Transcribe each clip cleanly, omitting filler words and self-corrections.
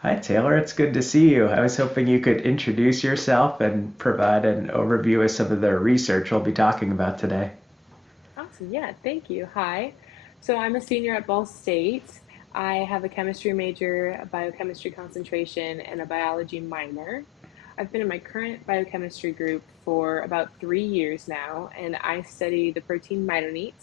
Hi, Taylor. It's good to see you. I was hoping you could introduce yourself and provide an overview of some of the research we'll be talking about today. Awesome. Yeah, thank you. Hi. So I'm a senior at Ball State. I have a chemistry major, a biochemistry concentration, and a biology minor. I've been in my current biochemistry group for about 3 years now, and I study the protein MitoNEET.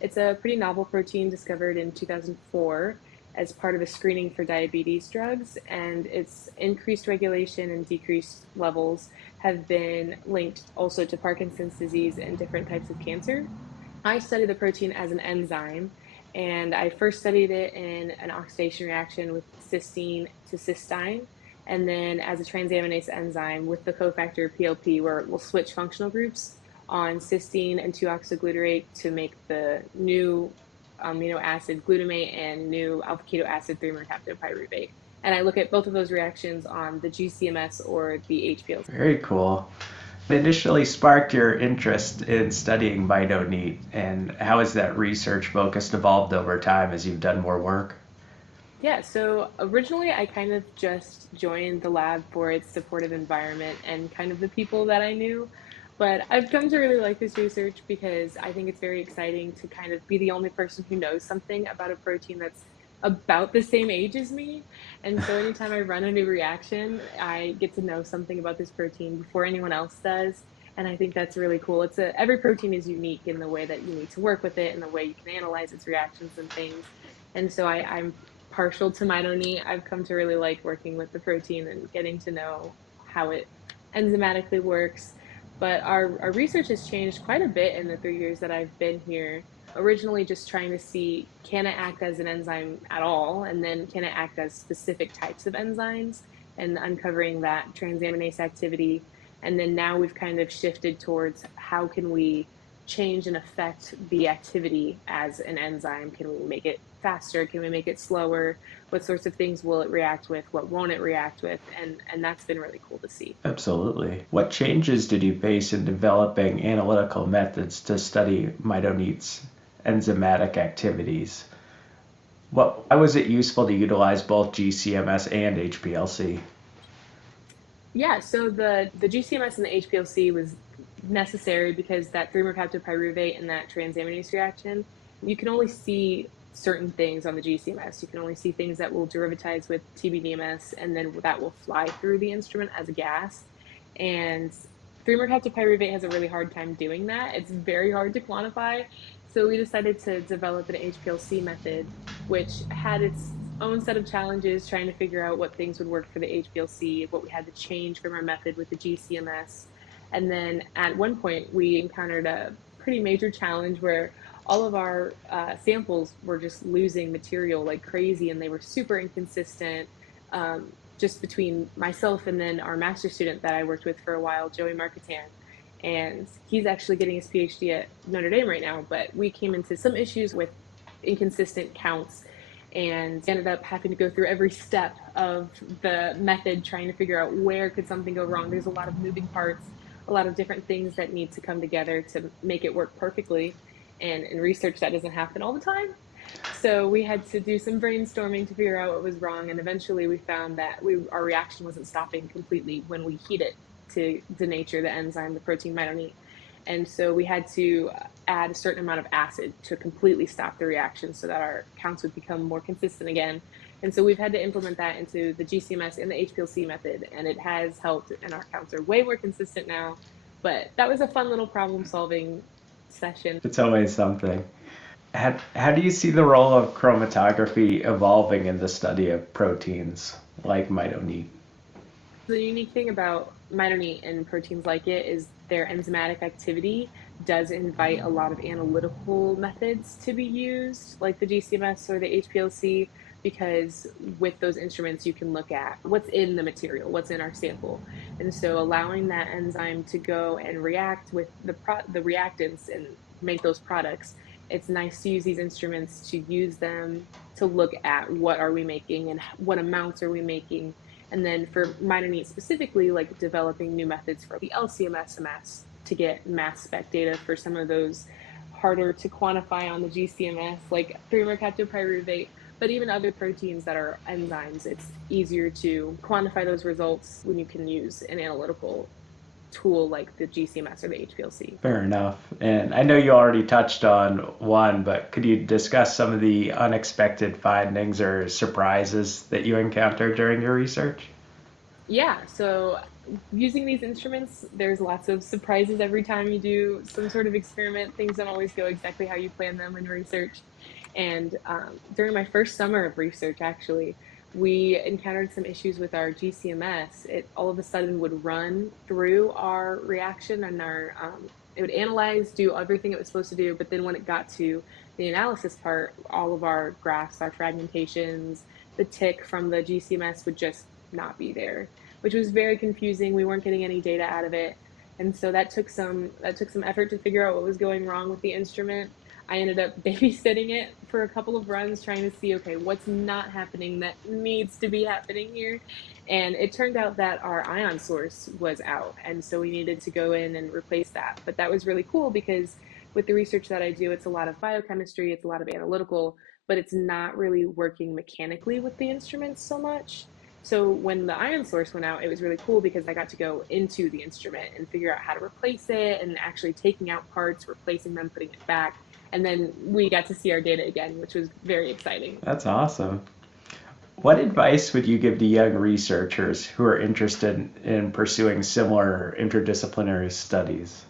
It's a pretty novel protein discovered in 2004 as part of a screening for diabetes drugs, and its increased regulation and decreased levels have been linked also to Parkinson's disease and different types of cancer. I study the protein as an enzyme, and I first studied it in an oxidation reaction with cysteine to cysteine, and then as a transaminase enzyme with the cofactor PLP, where we'll switch functional groups on cysteine and 2-oxoglutarate to make the new amino acid glutamate and new alpha keto acid 3-mercaptopyruvate. And I look at both of those reactions on the GC-MS or the HPLC. Very cool. What initially sparked your interest in studying MitoNEET, and how has that research focus evolved over time as you've done more work? Yeah, so originally I kind of just joined the lab for its supportive environment and kind of the people that I knew. But I've come to really like this research because I think it's very exciting to kind of be the only person who knows something about a protein that's about the same age as me. And so anytime I run a new reaction, I get to know something about this protein before anyone else does. And I think that's really cool. Every protein is unique in the way that you need to work with it and the way you can analyze its reactions and things. And so I'm partial to MitoNEET. I've come to really like working with the protein and getting to know how it enzymatically works. But our research has changed quite a bit in the 3 years that I've been here. Originally, just trying to see can it act as an enzyme at all, and then can it act as specific types of enzymes, and uncovering that transaminase activity. And then now we've kind of shifted towards how can we change and affect the activity as an enzyme? Can we make it faster? Can we make it slower? What sorts of things will it react with? What won't it react with? And that's been really cool to see. Absolutely. What changes did you face in developing analytical methods to study MitoNEET's enzymatic activities? Why was it useful to utilize both GC-MS and HPLC? Yeah, so the GC-MS and the HPLC was necessary because that 3-mercaptopyruvate and that transaminase reaction, you can only see certain things on the GC-MS. You can only see things that will derivatize with TBDMS, and then that will fly through the instrument as a gas. And 3-mercaptopyruvate has a really hard time doing that. It's very hard to quantify. So we decided to develop an HPLC method, which had its own set of challenges trying to figure out what things would work for the HPLC, what we had to change from our method with the GC-MS. And then at one point, we encountered a pretty major challenge where all of our samples were just losing material like crazy, and they were super inconsistent. Just between myself and then our master student that I worked with for a while, Joey Marketan, and he's actually getting his PhD at Notre Dame right now. But we came into some issues with inconsistent counts and ended up having to go through every step of the method trying to figure out where could something go wrong. There's a lot of moving parts, a lot of different things that need to come together to make it work perfectly, and in research that doesn't happen all the time. So we had to do some brainstorming to figure out what was wrong, and eventually we found that our reaction wasn't stopping completely when we heat it to denature the enzyme, the protein MitoNEET. And so we had to add a certain amount of acid to completely stop the reaction so that our counts would become more consistent again. And so we've had to implement that into the GC-MS and the HPLC method, and it has helped, and our counts are way more consistent now. But that was a fun little problem solving session. It's always something. How do you see the role of chromatography evolving in the study of proteins like MitoNEET? The unique thing about MitoNEET and proteins like it is their enzymatic activity does invite a lot of analytical methods to be used, like the GC-MS or the HPLC, because with those instruments you can look at what's in the material, what's in our sample. And so allowing that enzyme to go and react with the reactants and make those products, it's nice to use these instruments to use them to look at what are we making and what amounts are we making. And then for MitoNEET specifically, like developing new methods for the LCMS to get mass spec data for some of those harder to quantify on the GC-MS, like 3-mercaptopyruvate. But even other proteins that are enzymes, it's easier to quantify those results when you can use an analytical tool like the GC-MS or the HPLC. Fair enough. And I know you already touched on one, but could you discuss some of the unexpected findings or surprises that you encountered during your research? Yeah, so using these instruments, there's lots of surprises every time you do some sort of experiment. Things don't always go exactly how you plan them in research. And during my first summer of research, actually, we encountered some issues with our GCMS. It all of a sudden would run through our reaction and it would analyze, do everything it was supposed to do. But then when it got to the analysis part, all of our graphs, our fragmentations, the tick from the GCMS would just not be there, which was very confusing. We weren't getting any data out of it. And so that took some effort to figure out what was going wrong with the instrument. I ended up babysitting it for a couple of runs trying to see, okay, what's not happening that needs to be happening here. And it turned out that our ion source was out. And so we needed to go in and replace that. But that was really cool because with the research that I do, it's a lot of biochemistry, it's a lot of analytical, but it's not really working mechanically with the instruments so much. So when the ion source went out, it was really cool because I got to go into the instrument and figure out how to replace it and actually taking out parts, replacing them, putting it back. And then we got to see our data again, which was very exciting. That's awesome. What advice would you give to young researchers who are interested in pursuing similar interdisciplinary studies?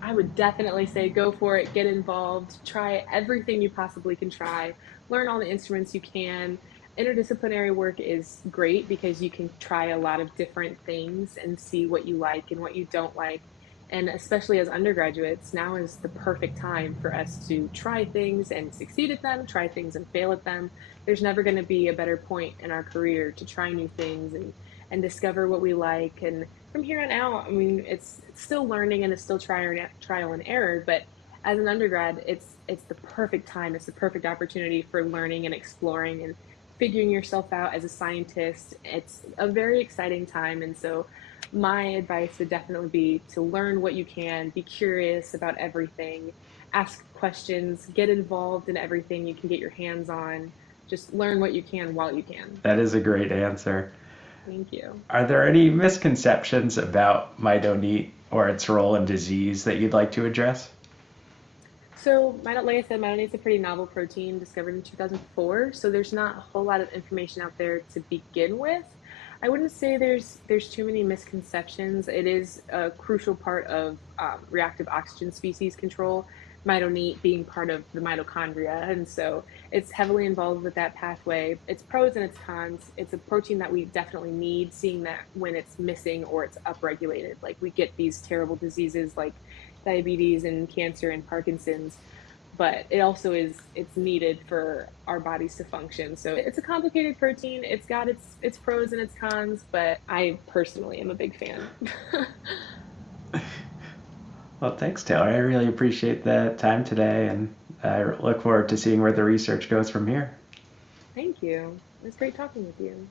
I would definitely say go for it, get involved, try everything you possibly can try, learn all the instruments you can. Interdisciplinary work is great because you can try a lot of different things and see what you like and what you don't like. And especially as undergraduates, now is the perfect time for us to try things and succeed at them, try things and fail at them. There's never going to be a better point in our career to try new things and discover what we like. And from here on out, I mean, it's still learning and it's still trial and error. But as an undergrad, it's the perfect time. It's the perfect opportunity for learning and exploring and figuring yourself out as a scientist. It's a very exciting time, and so my advice would definitely be to learn what you can, be curious about everything, ask questions, get involved in everything you can get your hands on. Just learn what you can while you can. That is a great answer. Thank you. Are there any misconceptions about MitoNEET or its role in disease that you'd like to address? So, like I said, mitochondria is a pretty novel protein discovered in 2004. So there's not a whole lot of information out there to begin with. I wouldn't say there's too many misconceptions. It is a crucial part of reactive oxygen species control. MitoNEET being part of the mitochondria, and so it's heavily involved with that pathway. Its pros and its cons. It's a protein that we definitely need, seeing that when it's missing or it's upregulated, like we get these terrible diseases like diabetes and cancer and Parkinson's, but it also it's needed for our bodies to function. So it's a complicated protein. It's got its pros and its cons, but I personally am a big fan. Well, thanks, Taylor. I really appreciate the time today, and I look forward to seeing where the research goes from here. Thank you. It was great talking with you.